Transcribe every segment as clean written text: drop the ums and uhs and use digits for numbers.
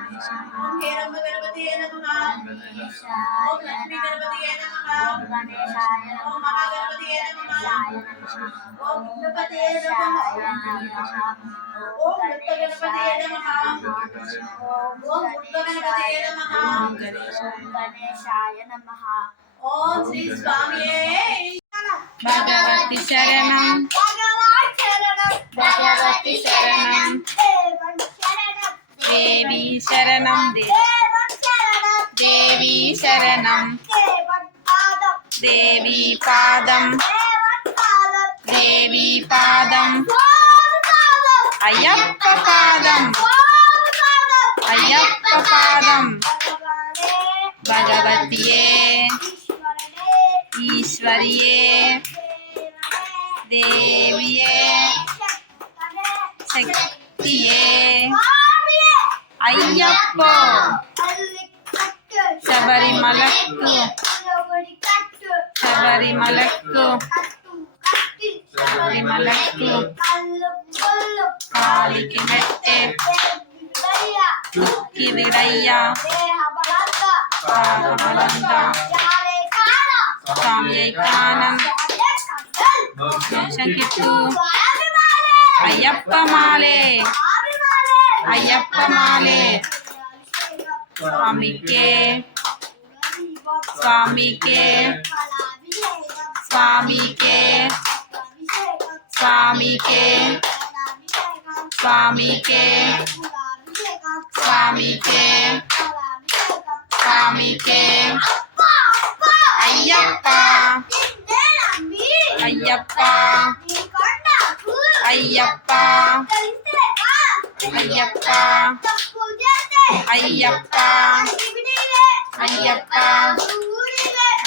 ओम हेरंब गणपतिये नमः। ओम लक्ष्मी गणपतिये नमः। ओम महागणपतिये नमः। ओम गणपतिये नमः। ओम गणपतिये नमः। ओम गणपतिये नमः। गणेशाय नमः। ओम श्री स्वामिये भगवती शरणं भगवती शरणं देवी शरणं देवी शरणं देवी पादं देवी पादं अय्यप्प पादं अय्यप्प पादं भगवतिये ईश्वरिये देविये शक्तिये अय्यप्प शबरिमलक्कु शबरिमलक्कु शबरिमलक्कु कालिकी मेट्टे किविडय्या पादबलंदा स्वामी कानम मोक्षं किट्टू अय्यप्प माले अय्यप्प माले स्वामी के स्वामी के स्वामी के स्वामी के स्वामी के स्वामी के स्वामी के अय्यप्पा अय्यप्पा अय्यप्पा अय्यप्पा अय्यप्पा अय्यप्पा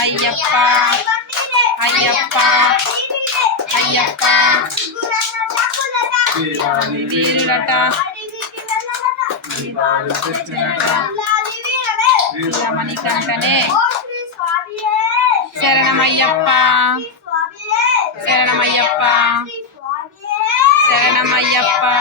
अय्यप्पा अय्यप्पा अय्यप्पा वीरुडट मणिकंठने शरणमय्यप्पा शरणमय्यप्पा शरणमय्यप्पा